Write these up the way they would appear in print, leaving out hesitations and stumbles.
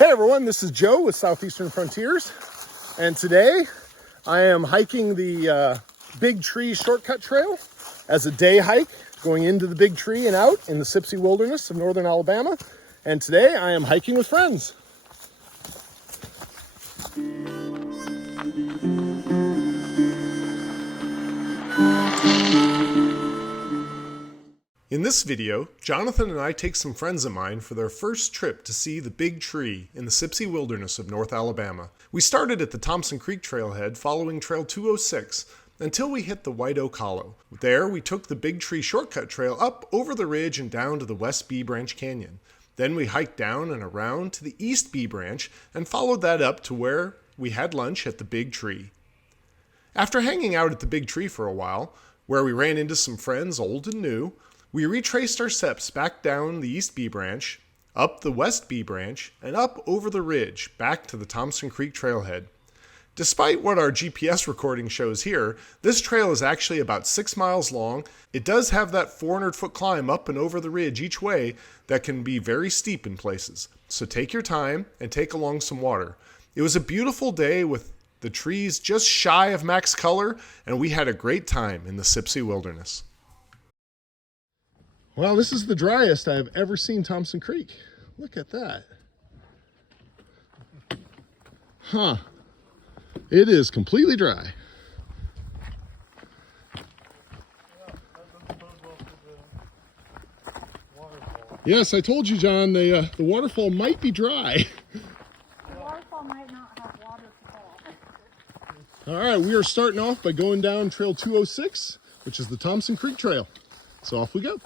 Hey everyone, this is Joe with Southeastern Frontiers, and today I am hiking the Big Tree Shortcut Trail as a day hike, going into the Big Tree and out in the Sipsey Wilderness of northern Alabama. And today I am hiking with friends. In this video, Jonathan and I take some friends of mine for their first trip to see the Big Tree in the Sipsey Wilderness of North Alabama. We started at the Thompson Creek Trailhead following Trail 206 until we hit the White Oak Hollow. There, we took the Big Tree Shortcut Trail up over the ridge and down to the West Bee Branch Canyon. Then we hiked down and around to the East Bee Branch and followed that up to where we had lunch at the Big Tree. After hanging out at the Big Tree for a while, where we ran into some friends old and new, we retraced our steps back down the East Bee Branch, up the West Bee Branch, and up over the ridge back to the Thompson Creek Trailhead. Despite what our GPS recording shows here, this trail is actually about 6 miles long. It does have that 400-foot climb up and over the ridge each way that can be very steep in places. So take your time and take along some water. It was a beautiful day with the trees just shy of max color, and we had a great time in the Sipsey Wilderness. Well, this is the driest I've ever seen Thompson Creek. Look at that. Huh. It is completely dry. Yes, I told you, John, the waterfall might be dry. The waterfall might not have water to fall. All right, we are starting off by going down Trail 206, which is the Thompson Creek Trail. So off we go.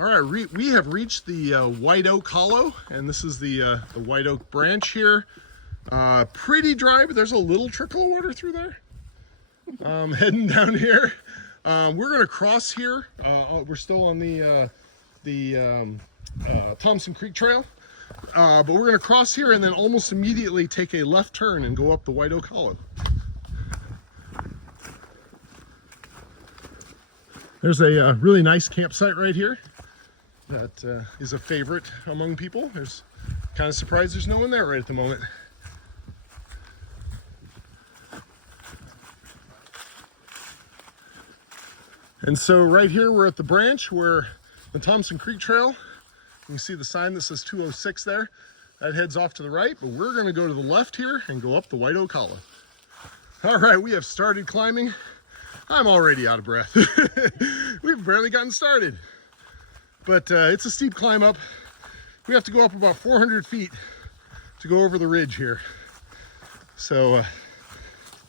All right, we have reached the White Oak Hollow, and this is the White Oak branch here. Pretty dry, but there's a little trickle of water through there. Heading down here. We're gonna cross here. We're still on the Thompson Creek Trail, but we're gonna cross here and then almost immediately take a left turn and go up the White Oak Hollow. There's a really nice campsite right here that is a favorite among people. There's kind of surprised there's no one there right at the moment. And so right here we're at the branch where the Thompson Creek Trail, you can see the sign that says 206 there. That heads off to the right, but we're gonna go to the left here and go up the White Oak Hollow. All right, we have started climbing. I'm already out of breath. We've barely gotten started. But it's a steep climb up. We have to go up about 400 feet to go over the ridge here. So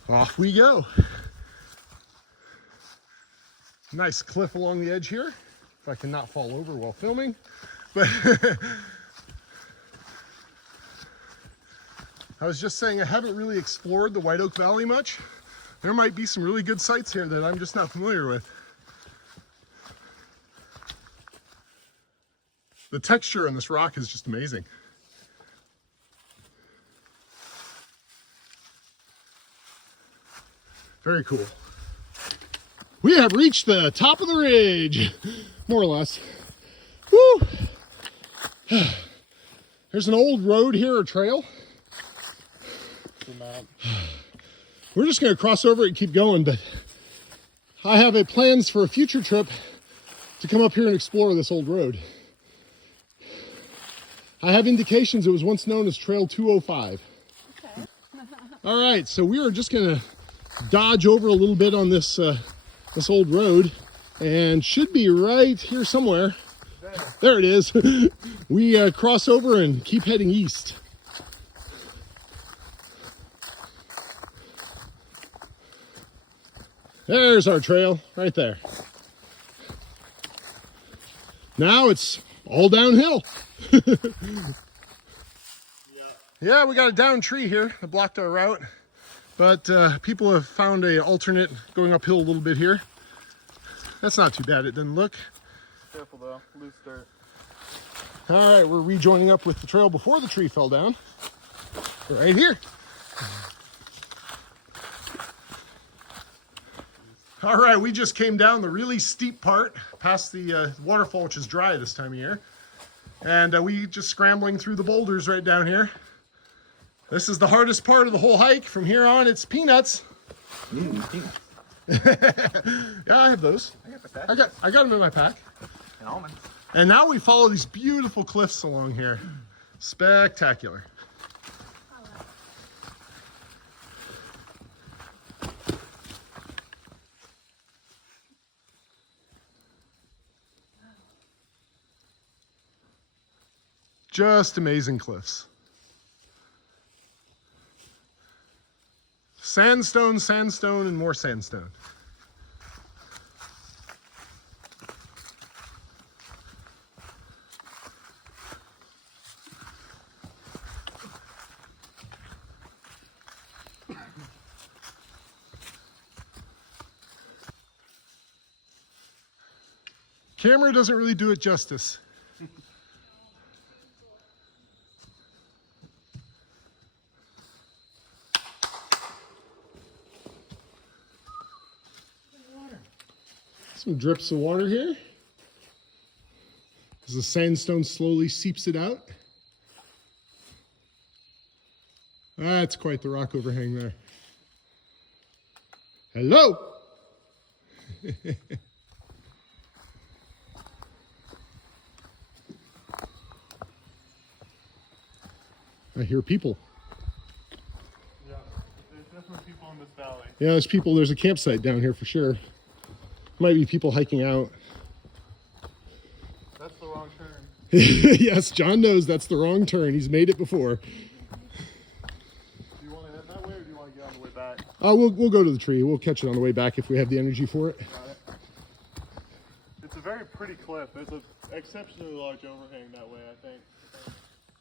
off we go. Nice cliff along the edge here, if I can not fall over while filming. But I was just saying I haven't really explored the White Oak Valley much. There might be some really good sites here that I'm just not familiar with. The texture on this rock is just amazing. Very cool. We have reached the top of the ridge, more or less. Woo! There's an old road here, or trail. We're just going to cross over it and keep going, but I have plans for a future trip to come up here and explore this old road. I have indications it was once known as Trail 205. Okay. All right, so we are just going to dodge over a little bit on this this old road, and should be right here somewhere. There it is. We cross over and keep heading east. There's our trail right there. Now it's all downhill. Yeah, we got a down tree here that blocked our route, but people have found an alternate going uphill a little bit here. That's not too bad, it doesn't look. Careful though, loose dirt. All right, we're rejoining up with the trail before the tree fell down. Right here. All right, we just came down the really steep part past the waterfall, which is dry this time of year. And we just scrambling through the boulders right down here. This is the hardest part of the whole hike. From here on, it's peanuts. Peanuts. Yeah, I have those. I got them in my pack. And almonds. And now we follow these beautiful cliffs along here. Spectacular. Just amazing cliffs. Sandstone, sandstone, and more sandstone. Camera doesn't really do it justice. Some drips of water here. As the sandstone slowly seeps it out. That's quite the rock overhang there. Hello! I hear people. Yeah, there's definitely people in this valley. Yeah, there's people. There's a campsite down here for sure. Might be people hiking out. That's the wrong turn. Yes, John knows that's the wrong turn. He's made it before. Do you want to head that way or do you want to get on the way back? We'll go to the tree. We'll catch it on the way back if we have the energy for it. Got it. It's a very pretty cliff. There's an exceptionally large overhang that way, I think.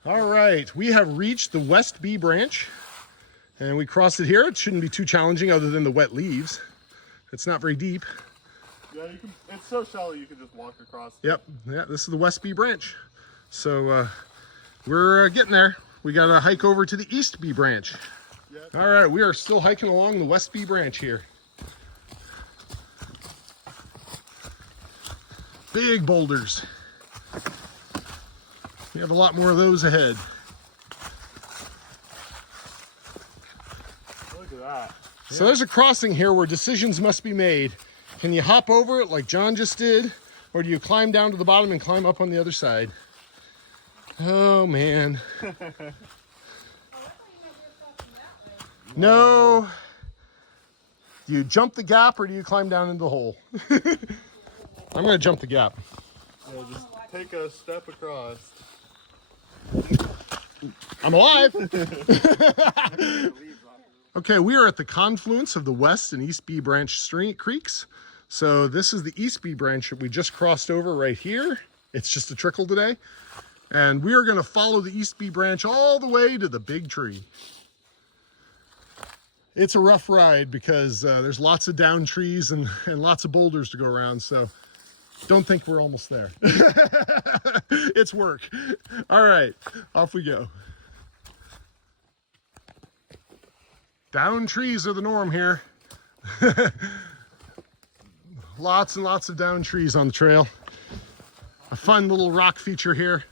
All right, we have reached the West B branch and we crossed it here. It shouldn't be too challenging other than the wet leaves. It's not very deep. Yeah, you can. It's so shallow you can just walk across. Yep, yeah, this is the West B branch. So we're getting there. We got to hike over to the East B branch. Yep. All right, we are still hiking along the West B branch here. Big boulders. We have a lot more of those ahead. Look at that. So there's a crossing here where decisions must be made. Can you hop over it like John just did? Or do you climb down to the bottom and climb up on the other side? Oh, man. No. Do you jump the gap or do you climb down into the hole? I'm going to jump the gap. Yeah, just take a step across. I'm alive. Okay, we are at the confluence of the West and East B branch creeks. So this is the East B branch that we just crossed over right here. It's just a trickle today. And we are going to follow the East B branch all the way to the big tree. It's a rough ride because there's lots of down trees and lots of boulders to go around. So don't think we're almost there. It's work. All right, off we go. Down trees are the norm here. Lots and lots of down trees on the trail. A fun little rock feature here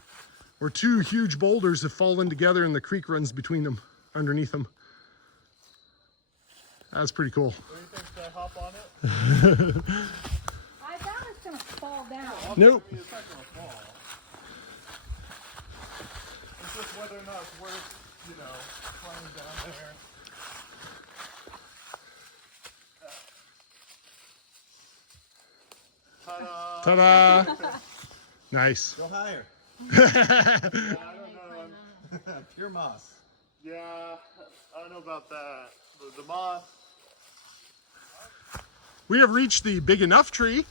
where two huge boulders have fallen together and the creek runs between them, underneath them. That's pretty cool. What do you think? Should I hop on it? I thought it was gonna fall down. Nope. I mean, it's not going to fall. It's just whether or not it's worth, climbing down there. Ta-da! Ta-da! Nice. Go higher. Yeah, I don't know. Pure moss. Yeah, I don't know about that. The moss. We have reached the big enough tree.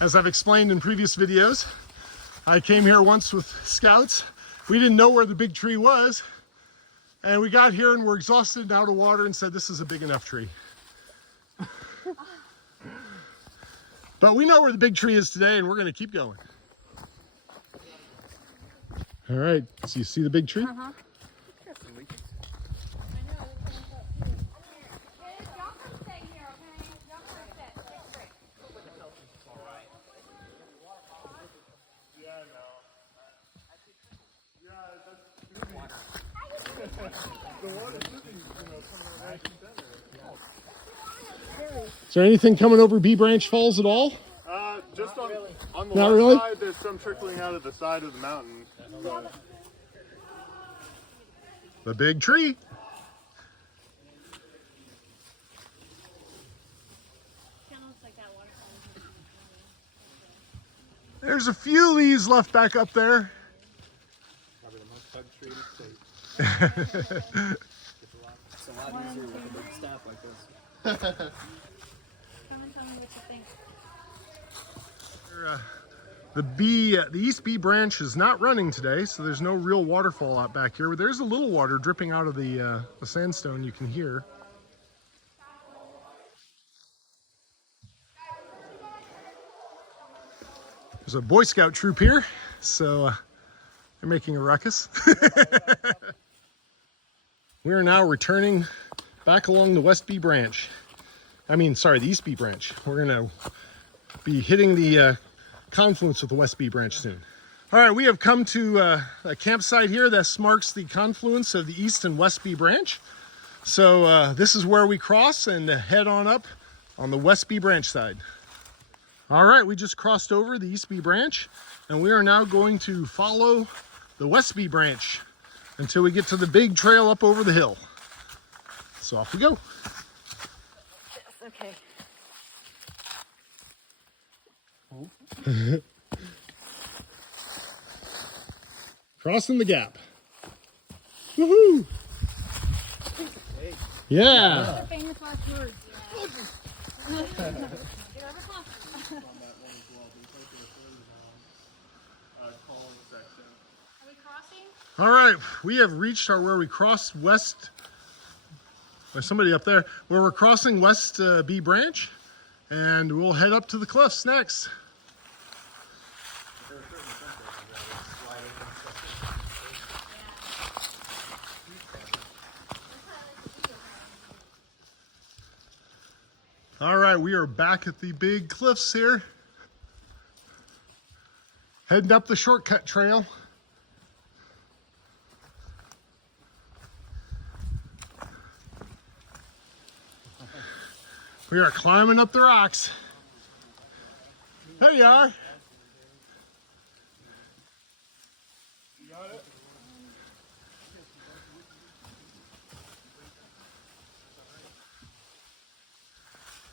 As I've explained in previous videos, I came here once with scouts. We didn't know where the big tree was. And we got here and we're exhausted and out of water and said, this is a big enough tree. But we know where the big tree is today and we're going to keep going. All right, so you see the big tree? Uh-huh. Is there anything coming over Bee Branch Falls at all? Just on the Not left really? side, there's some trickling out of the side of the mountain. But The big tree. There's a few leaves left back up there. Probably the most hugged tree in the state. It's a lot easier with a big staff like this. Come and tell me what you think. The East Bee Branch is not running today, so there's no real waterfall out back here. But there's a little water dripping out of the sandstone you can hear. There's a Boy Scout troop here, so they're making a ruckus. We are now returning back along the West Bee Branch. The East Bee Branch. We're gonna be hitting the confluence with the West Bee Branch soon. All right, we have come to a campsite here that marks the confluence of the East and West Bee Branch. So this is where we cross and head on up on the West Bee Branch side. All right, we just crossed over the East Bee Branch, and we are now going to follow the West Bee Branch until we get to the big trail up over the hill. So off we go. Okay. Crossing the gap. Woohoo! Yeah. That's the famous last words. Are we crossing? All right, we have reached where we cross west. There's somebody up there where we're crossing West Bee Branch, and we'll head up to the cliffs next. All right, we are back at the big cliffs here. Heading up the shortcut trail. We are climbing up the rocks. There you are.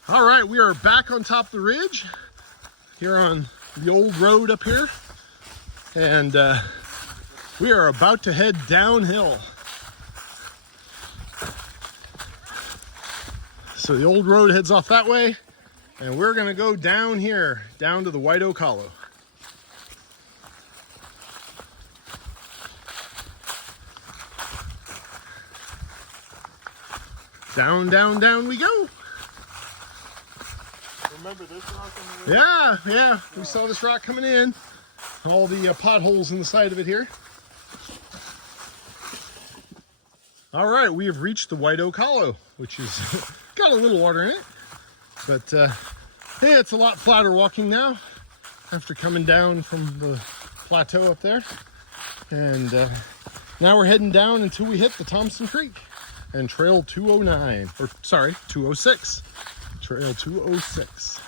All right, we are back on top of the ridge here on the old road up here, and we are about to head downhill. So the old road heads off that way, and we're gonna go down here, down to the White Oak Hollow. Down, down, down we go. remember this rock on the way? Yeah, we saw this rock coming in. All the potholes in the side of it here. All right, we have reached the White Oak Hollow, which is got a little water in it, but hey, it's a lot flatter walking now after coming down from the plateau up there. And now we're heading down until we hit the Thompson Creek and Trail 209, or sorry, 206. Trail 206.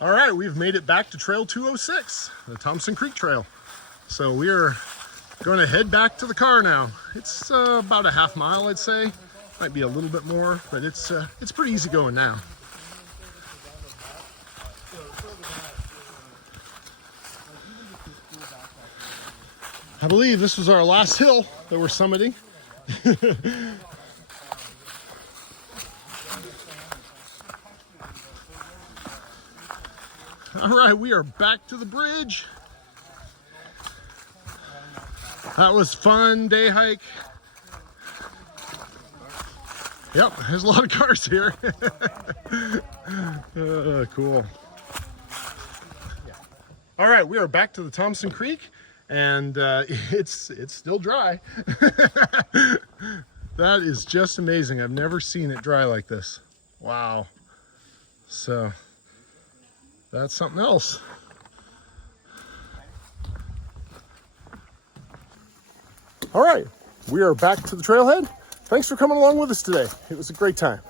All right, we've made it back to Trail 206, the Thompson Creek Trail. So we are going to head back to the car now. It's about a half mile, I'd say. Might be a little bit more, but it's pretty easy going now. I believe this was our last hill that we're summiting. All right, we are back to the bridge. That was fun day hike. Yep, there's a lot of cars here. Cool. All right, we are back to the Thompson Creek, and it's still dry. That is just amazing. I've never seen it dry like this. Wow. So that's something else. All right, we are back to the trailhead. thanks for coming along with us today. It was a great time.